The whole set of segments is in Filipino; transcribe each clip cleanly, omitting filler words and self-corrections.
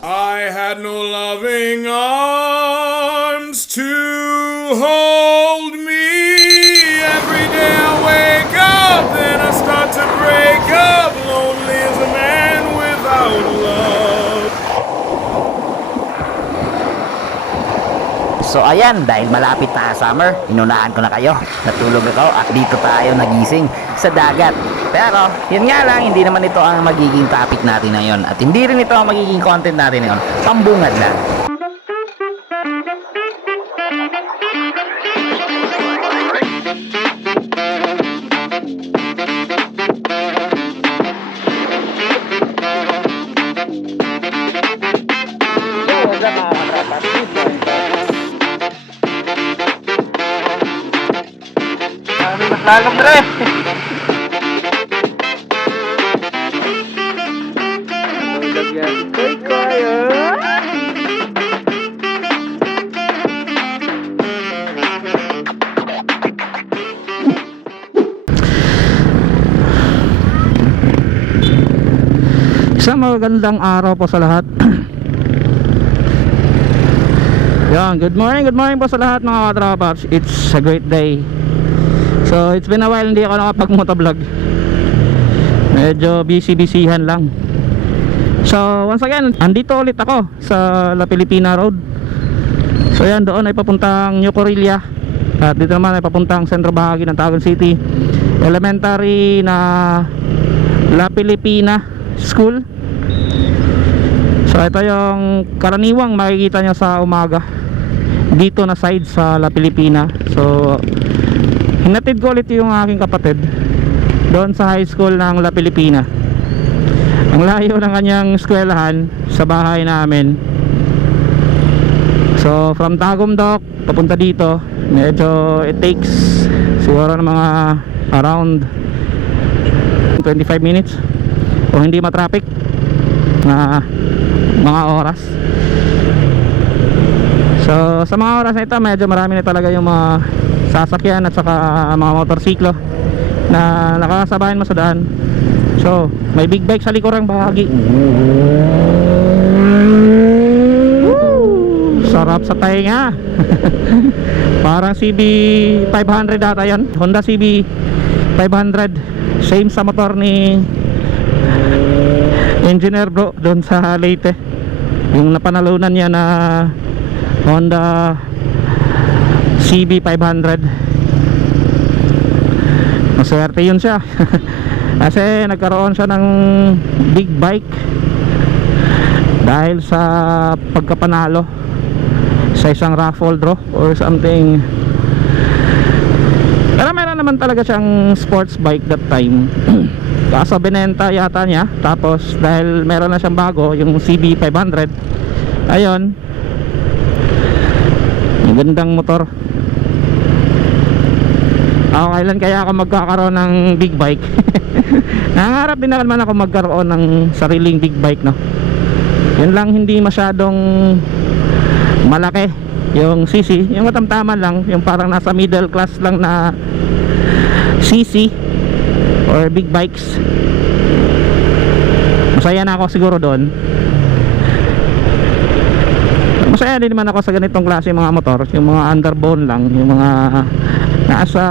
I had no loving arms to hold me. Every day I wake up, then I start to break up. Lonely as a man without love. So ayan, dahil malapit na summer, inunahan ko na kayo. Natulog ako at dito tayo nagising sa dagat. Pero, yun nga lang, hindi naman ito ang magiging topic natin ngayon. At hindi rin ito ang magiging content natin ngayon. Pambungad lang. Lalong dre. Isang magandang araw po sa lahat. Yan, good morning po sa lahat mga katrapaps. It's a great day. So it's been a while hindi ako nakapag-motovlog. Medyo busy-busyhan lang. So once again, andito ulit ako sa La Pilipina Road. So yan, doon ay papuntang New Corilla. At dito naman ay papuntang sentro bahagi ng Taguig City. Elementary na La Pilipina School. So ito yung karaniwang makikita nyo sa umaga dito na side sa La Pilipina. So hinatid ko ulit yung aking kapatid doon sa high school ng La Pilipina. Ang layo ng kanyang eskwelahan sa bahay namin. So from Tagumdok papunta dito, medyo it takes siguro ng mga around 25 minutes o hindi matraffic na mga oras. So sa mga oras na ito, medyo marami na talaga yung mga sasakyan at saka mga motorsiklo na nakasabayan mo sa daan. So may big bike sa likurang bahagi. Woo! Sarap sa tainga. Parang CB 500 data yan, Honda CB 500. Same sa motor ni Engineer Bro doon sa Leyte, yung napanalunan niya na Honda CB 500. Maswerte yun siya. Kasi nagkaroon siya ng big bike dahil sa pagkapanalo sa isang raffle draw or something. Pero meron naman talaga siyang sports bike that time. Kaso binenta yata niya. Tapos dahil meron na siyang bago, yung CB 500, ayun, magandang motor. Kailan kaya ako magkakaroon ng big bike? Nangangarap din naman ako magkaroon ng sariling big bike, no? Yun lang, hindi masyadong malaki yung CC, yung matamtaman lang, yung parang nasa middle class lang na CC or big bikes. Masaya na ako siguro doon. Masaya din naman ako sa ganitong klase mga motor, yung mga underbone lang, yung mga nasa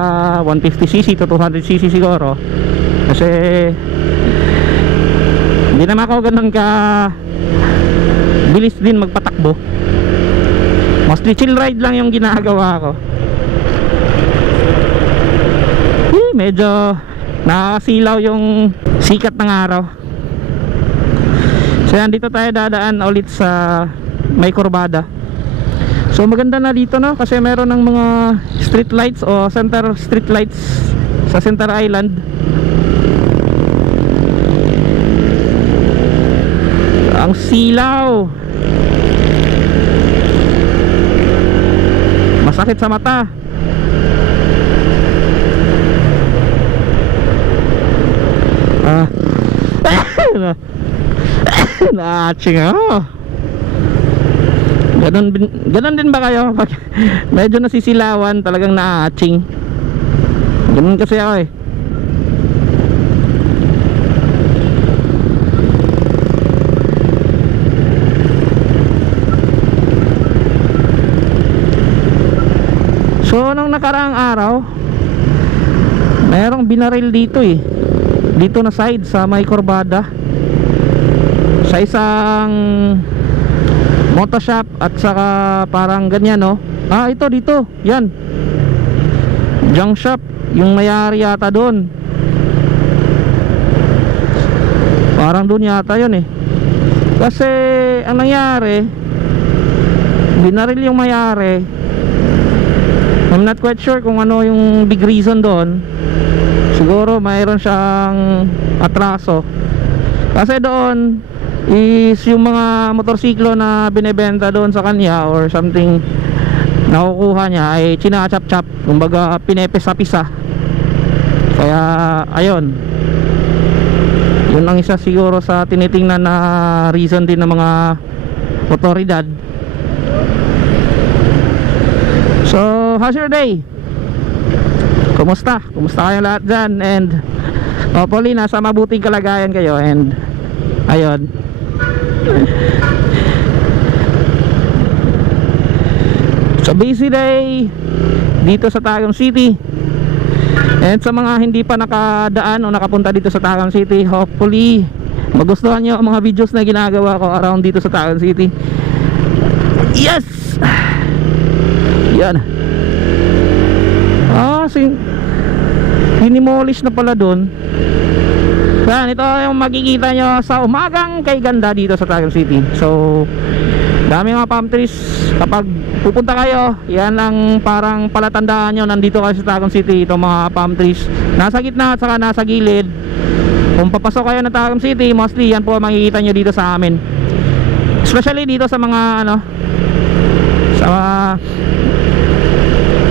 150cc to 200cc siguro. Kasi hindi naman ako ganun ka bilis din magpatakbo. Mostly chill ride lang yung ginagawa ko. Medyo nakasilaw yung sikat ng araw. So yan, dito tayo dadaan ulit sa may kurbada. So maganda na dito, no, kasi meron ng mga street lights o center street lights sa Center Island. Ang silaw, masakit sa mata. Na-aching ako. Ganon din ba kayo? Pag medyo nasisilawan, talagang na-aching. Ganon kasi ako eh. nung nakaraang araw, merong binaril dito eh, dito na side sa may Corbada, sa isang motoshop at saka parang ganyan, no? Ito dito, yan, junk shop, yung mayari yata doon, parang doon yata yun eh. Kasi ang nangyari, binaril yung mayari. I'm not quite sure kung ano yung big reason doon. Siguro mayroon siyang atraso. Kasi doon is yung mga motorsiklo na binebenta doon sa kanya or something nakukuha niya ay chinachap-chap, kumbaga pinepesa-pisa. Kaya ayun, yun ang isa siguro sa tinitingnan na reason din ng mga otoridad. So, how's your day? Kumusta? Kumusta kayong lahat dyan? And hopefully nasa mabuting kalagayan kayo. And ayun, so busy day dito sa Tagum City. And sa mga hindi pa nakadaan o nakapunta dito sa Tagum City, hopefully magustuhan nyo ang mga videos na ginagawa ko around dito sa Tagum City. Yes! Yan. Dinimolish na pala dun. Yan, ito yung makikita nyo sa umagang kay ganda dito sa Tagum City. So dami mga palm trees. Kapag pupunta kayo, yan lang parang palatandaan nyo nandito kayo sa Tagum City. Itong mga palm trees nasa gitna at saka nasa gilid. Kung papasok kayo ng Tagum City, mostly yan po makikita nyo dito sa amin. Especially dito sa mga sa mga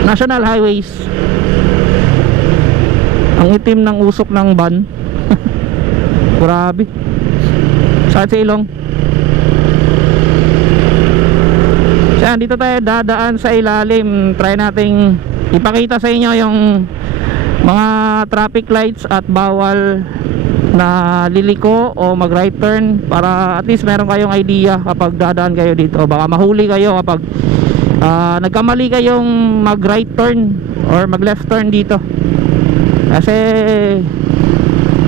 national highways. Ang itim ng usok ng van. Grabe. Sakit sa ilong. Yan, dito tayo dadaan sa ilalim. Try nating ipakita sa inyo yung mga traffic lights at bawal na liliko o mag right turn, para at least meron kayong idea kapag dadaan kayo dito. Baka mahuli kayo kapag nagkamali kayong mag right turn or mag left turn dito, kasi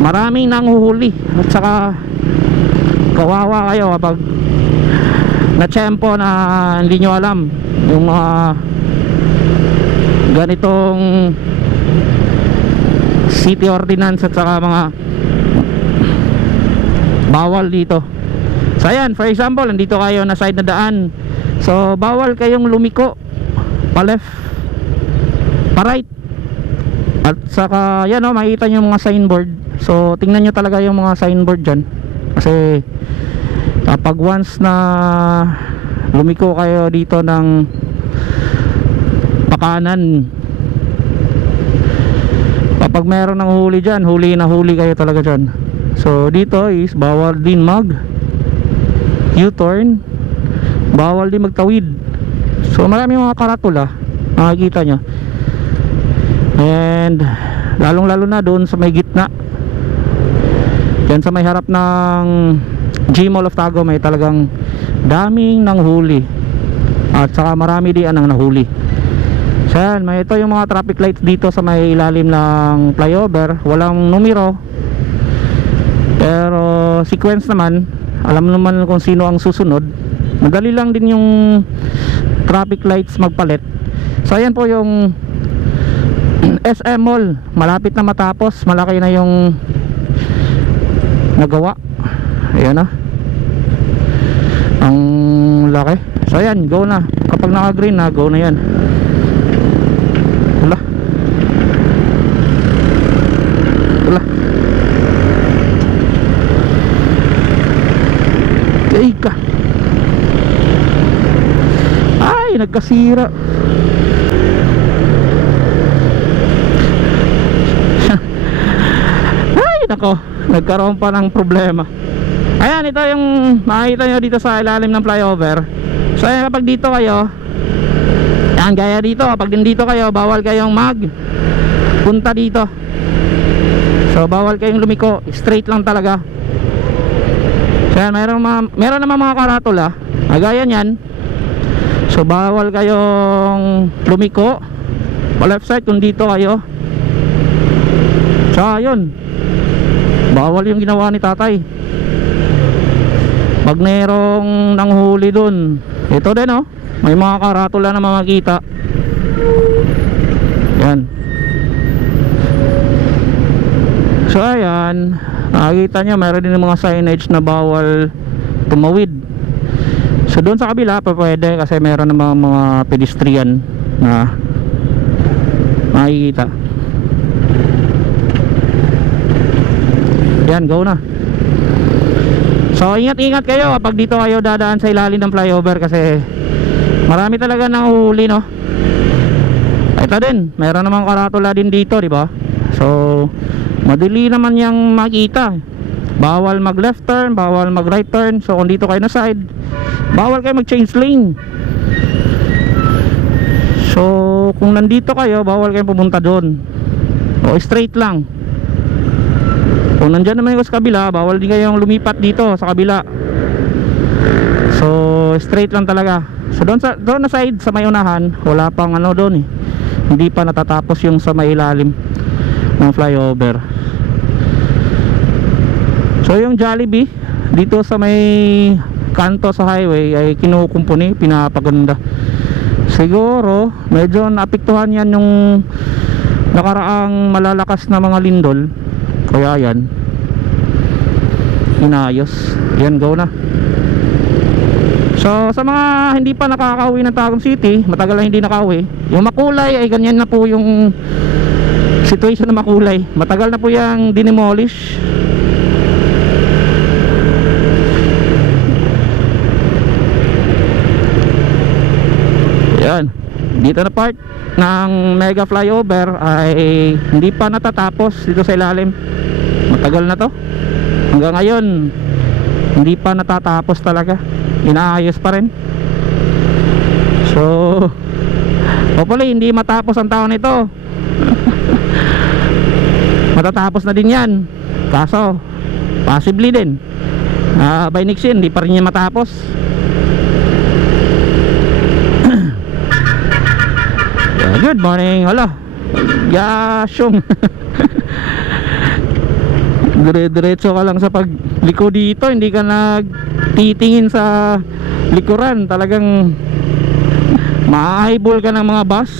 maraming nanghuhuli at saka kawawa kayo kapag na-tsempo na hindi nyo alam yung mga ganitong city ordinance at saka mga bawal dito. So ayan, for example, nandito kayo na side na daan, so bawal kayong lumiko pa left, pa right. At saka yan makikita nyo yung mga signboard. So tingnan nyo talaga yung mga signboard dyan, kasi kapag once na lumiko kayo dito ng pakanan, kapag meron ng huli dyan, huli na huli kayo talaga dyan. So dito is bawal din mag U-turn, bawal din magtawid. So marami mga karatula makikita nyo. And lalong lalo na doon sa may gitna, dyan sa may harap ng G-Mall of Tagum, may talagang daming nanghuli. At saka marami din ang nahuli. So yan, may ito yung mga traffic lights dito sa may ilalim ng flyover. Walang numero, pero sequence naman. Alam naman kung sino ang susunod. Madali lang din yung traffic lights magpalit. So ayan po yung SM Mall, malapit na matapos. Malaki na yung nagawa. Ayan na, ang laki. So ayan, go na. Kapag naka green na, go na yan. Wala. Ika. Ay, nagkasira. Ay, nako, nagkaroon pa ng problema. Ayan, ito yung makikita nyo dito sa ilalim ng flyover. So ayan, kapag dito kayo, yan, gaya dito, kapag dito kayo, bawal kayong punta dito. So bawal kayong lumiko, straight lang talaga. So yan, meron naman mga karatula gaya nyan. So bawal kayong lumiko pa left side kung dito kayo. Tsaka yun, bawal yung ginawa ni tatay. Pag merong nanghuli dun, ito din oh, may mga karatula na makikita. Yan. So ayan, nakikita nyo meron din mga signage na bawal tumawid. So doon sa kabila pa pwede kasi meron ng mga pedestrian na makikita. Yan, go na. So ingat-ingat kayo kapag dito kayo dadaan sa ilalim ng flyover kasi marami talaga nang uhuli, no? Ito din, meron namang karatula din dito, di ba? So madali naman yang makita. Bawal mag left turn, bawal mag right turn. So kung dito kayo na side, bawal kayo mag change lane. So kung nandito kayo, bawal kayo pumunta doon. O straight lang. Kung nandyan naman yung sa kabila, bawal din kayong lumipat dito sa kabila. So straight lang talaga. So doon na side sa may unahan, wala pang ano doon eh. Hindi pa natatapos yung sa may ilalim ng flyover. So yung Jollibee dito sa may kanto sa highway ay kinukumpuni, pinapaganda. Siguro medyo naapektuhan yan yung nakaraang malalakas na mga lindol. Kaya yan, inayos. Yan, go na. So sa mga hindi pa nakakauwi ng Tagum City, matagal na hindi nakauwi, yung Makulay ay ganyan na po yung situation ng Makulay. Matagal na po yung dinemolish. Yan, dito na part ng mega flyover ay hindi pa natatapos dito sa ilalim. Matagal na to, hanggang ngayon hindi pa natatapos talaga, inaayos pa rin. So hopefully hindi matapos ang taon ito. Matatapos na din yan, kaso possibly din by next year hindi pa rin niya matapos. Good morning. Hala, yasyong. Dire-diretso ka lang sa pagliko dito, hindi ka nagtitingin sa likuran. Talagang ma-eyeball ka ng mga bus.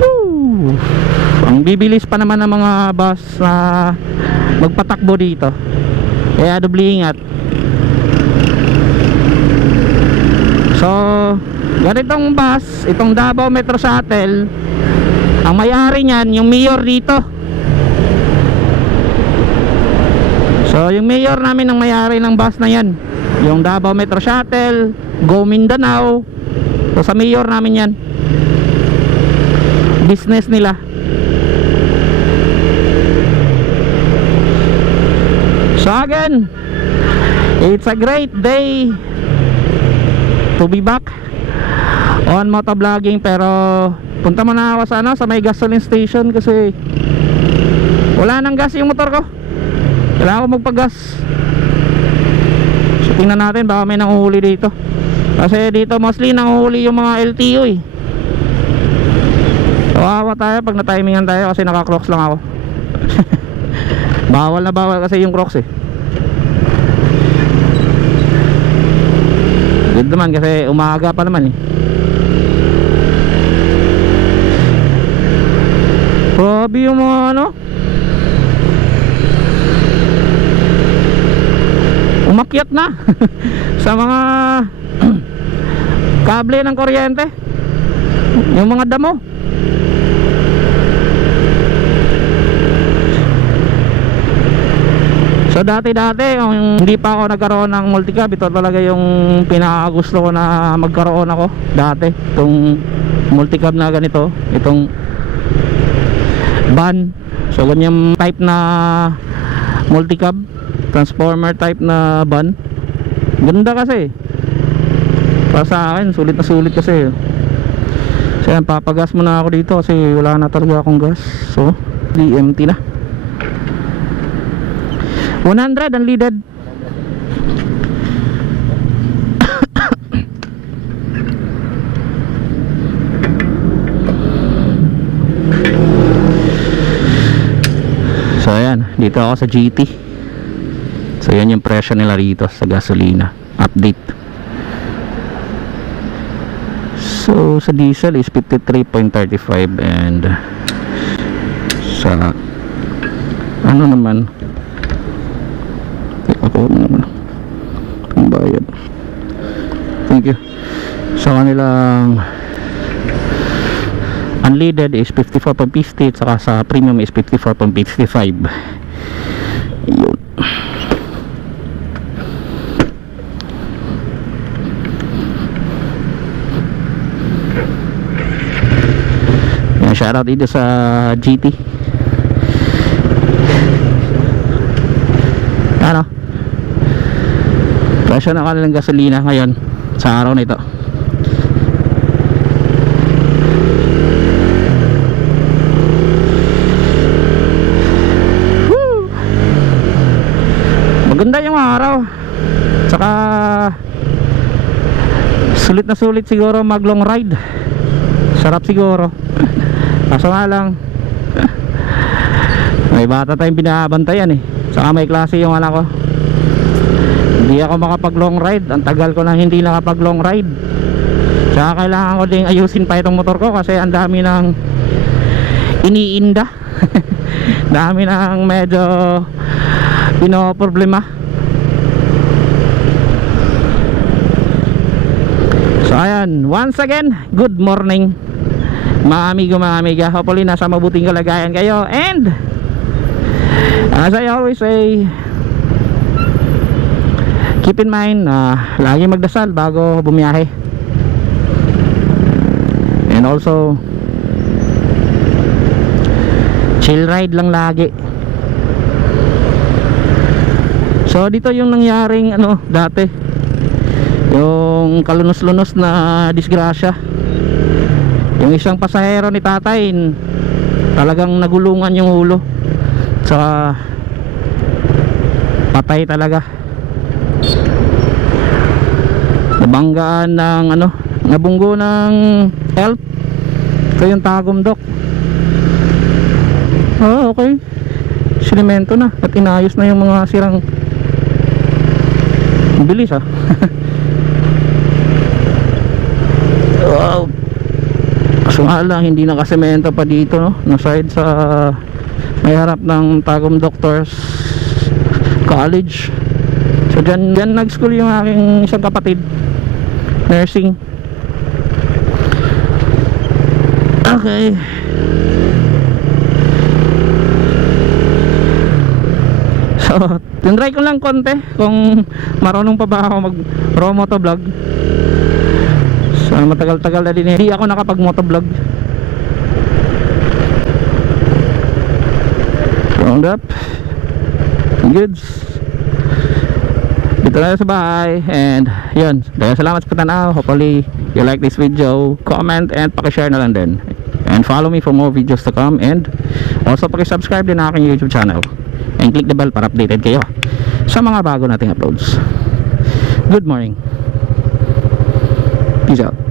Woo! Ang bibilis pa naman ng mga bus na magpatakbo dito, kaya doble ingat. So ganitong bus, itong Davao Metro Shuttle, ang may-ari niyan yung mayor dito. So yung mayor namin ang may-ari ng bus na yan, yung Davao Metro Shuttle, Go Mindanao. So sa mayor namin yan, business nila. So again, it's a great day to be back on motovlogging. Pero punta muna ako sa sa may gasoline station kasi wala nang gas yung motor ko. Kailangan ko magpagas. So tingnan natin baka may nanguhuli dito, kasi dito mostly nanguhuli yung mga LTO eh. Kawawa tayo pag na-timingan tayo kasi naka-crocs lang ako. Bawal na bawal kasi yung crocs eh. Good naman kasi umaga pa naman eh. Grabe yung mga ano, umakyat na sa mga kable ng kuryente, yung mga damo. So dati-dati hindi pa ako nagkaroon ng multicab, ito talaga yung pinakagusto ko na magkaroon ako dati, itong multicab na ganito, itong van. So ganyan type na multicab, transformer type na van. Ganda kasi para sa akin, sulit na sulit kasi. So yan, papagas muna ako dito kasi wala na talaga akong gas. So empty na. 100 unleaded. So ayan, dito ako sa GT. So yan yung presyo nila rito sa gasolina. Update. So sa diesel is 53.35 and sa ano naman ako naman ang bayad. Thank you. Sa kanilang unleaded is 54.50 at saka sa premium is 54.55. Yun. Yan, shoutout dito sa GT. Ano? Presyo na kanilang gasolina ngayon sa araw na ito. Maganda yung araw. Tsaka sulit na sulit siguro mag long ride. Sarap siguro. Kaso nga lang may bata tayong binabantayan eh. Saka may klase yung anak ko. Hindi ako makapag long ride. Ang tagal ko nang hindi nakapag long ride. Tsaka kailangan ko ding ayusin pa itong motor ko kasi ang dami ng iniinda. Dami ng medyo pinoproblema. So ayan, once again, good morning mga amigo, mga amiga. Hopefully nasa mabuting kalagayan kayo. And as I always say, keep in mind na lagi magdasal bago bumiyahe. And also chill ride lang lagi. So dito yung nangyaring ano dati, yung kalunos-lunos na disgrasya. Yung isang pasahero ni tatay talagang nagulungan yung ulo. Saka patay talaga. Nabanggaan ng ano, nabunggo ng help. Ito yung Tagumdok. Oh, okay. Sinemento na at inayos na yung mga sirang. Bilis ah. Wow. Kaso nga lang hindi nakasemento pa dito no, na side sa may harap ng Tagum Doctors College. So dyan nag-school yung aking isang kapatid, nursing. Okay. So tinry ko lang konti kung marunong pa ba ako mag raw motovlog. So matagal-tagal na din hindi ako nakapag motovlog. Round up. Goods. Dito na sa bahay. And yun, dahil salamat sa patanaw. Hopefully you like this video. Comment and pakishare na lang din. And follow me for more videos to come. And also pakisubscribe din na aking YouTube channel. And click the bell para updated kayo sa mga bago nating uploads. Good morning. Peace out.